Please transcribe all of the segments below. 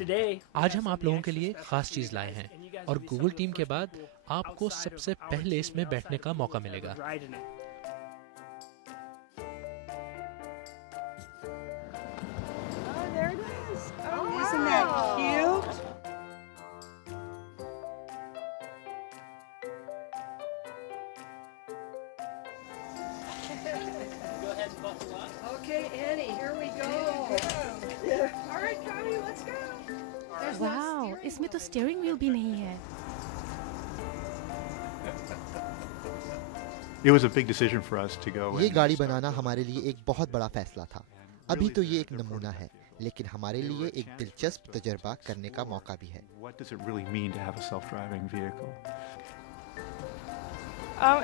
आज हम आप लोगों के लिए खास चीज लाए हैं और गूगल टीम के बाद आपको सबसे पहले इसमें बैठने का मौका मिलेगा। Isn't that cute? Okay, Annie, here we go. All right, Connie, let's go. Wow, इसमें तो स्टीयरिंग व्हील भी नहीं है। It was a big decision for us to go. ये गाड़ी बनाना हमारे लिए एक बहुत बड़ा फैसला था। अभी तो ये एक नमूना है, लेकिन हमारे लिए एक दिलचस्प तजर्बा करने का मौका भी है। What does it really mean to have a self-driving vehicle?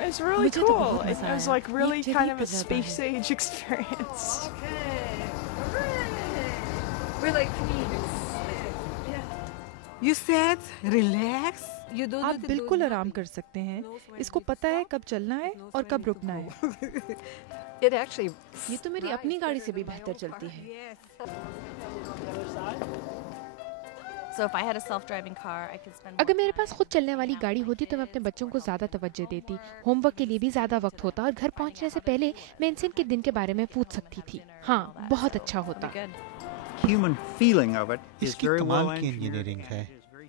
It's really मुझे तो cool. बहुत It मजा was आया। like really ये kind of a तजर्बा space है। age experience. Okay, hooray! We're like queens. You said relax. आप बिल्कुल आराम कर सकते हैं। इसको पता है कब चलना है और कब रुकना है। It actually. ये तो मेरी अपनी गाड़ी से भी बेहतर चलती है। So if I had a self-driving car, I could spend. अगर मेरे पास खुद चलने वाली गाड़ी होती तो मैं अपने बच्चों को ज्यादा तवज्जो देती, होमवर्क के लिए भी ज्यादा वक्त होता और घर पहुंचने से पहले मैं इनसे इनके दिन के बारे में पूछ सकती थी। हाँ, बहुत अच्छा होता। Human feeling of it is इसकी very well कमाल की इंजीनियरिंग है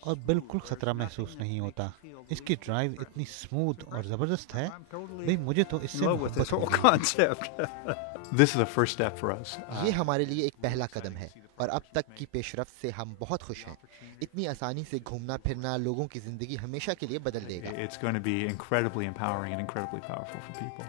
और बिल्कुल खतरा महसूस नहीं होता। इसकी ड्राइव इतनी स्मूथ और जबरदस्त है, भाई मुझे तो इससे in love with this मोहब्बत whole हो गई। concept. This is the first step for us. ये हमारे लिए एक पहला कदम है और अब तक की पेशरफ्त से हम बहुत खुश हैं। इतनी आसानी से घूमना फिरना लोगों की जिंदगी हमेशा के लिए बदल देगा। It's going to be incredibly empowering and incredibly powerful for people.